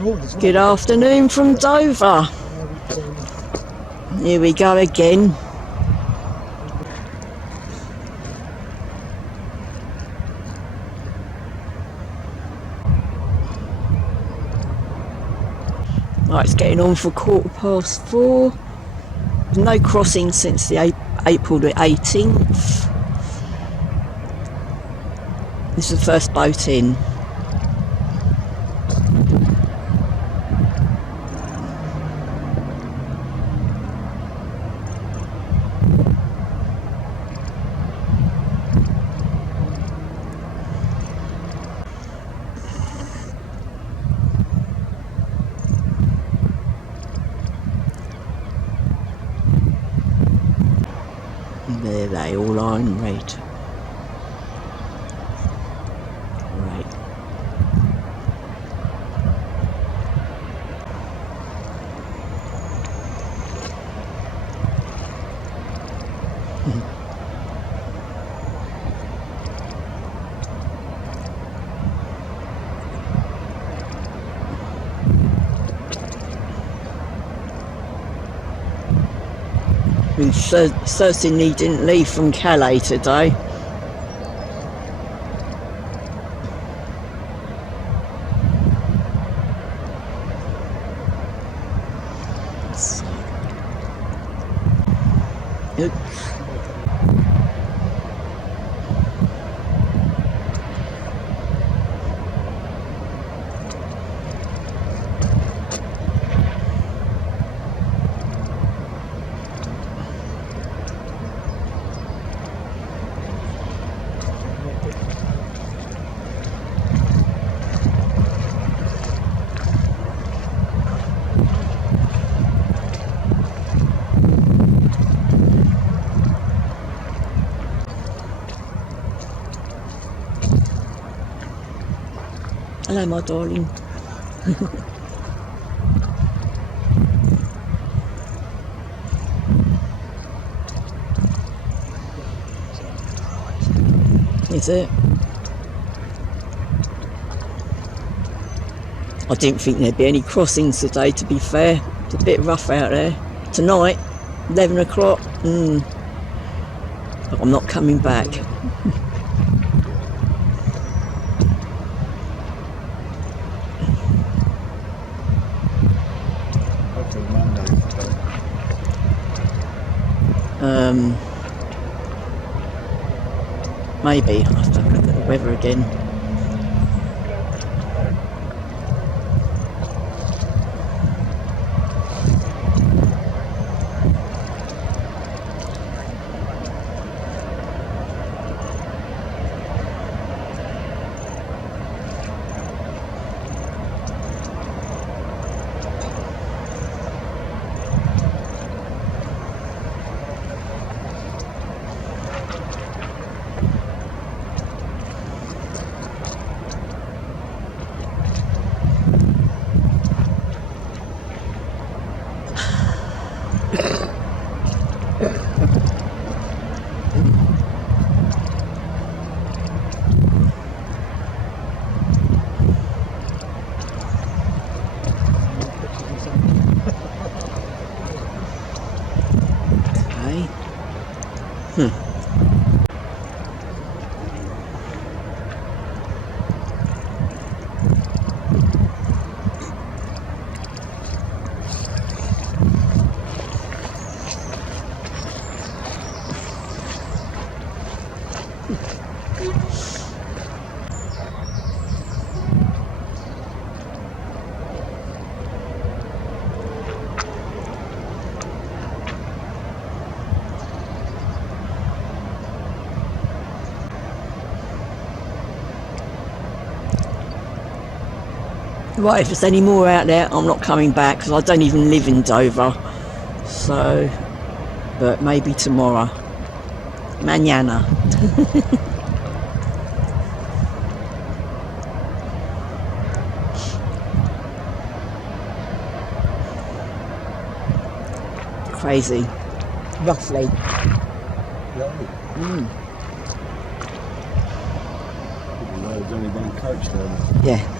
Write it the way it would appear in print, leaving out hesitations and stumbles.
Good afternoon from Dover. Here we go again. Right, it's getting on for 4:15. No crossing since the April the 18th. This is the first boat in. There they all are in red. Right. We certainly didn't leave from Calais today. Oops. Hello, my darling. Is it? I didn't think there'd be any crossings today, to be fair. It's a bit rough out there. Tonight, 11 o'clock, but I'm not coming back. Maybe. I'll have to have a look at the weather again. Right, if there's any more out there, I'm not coming back because I don't even live in Dover. So, but maybe tomorrow. Mañana. Crazy. Roughly. There's only one coach there. Yeah.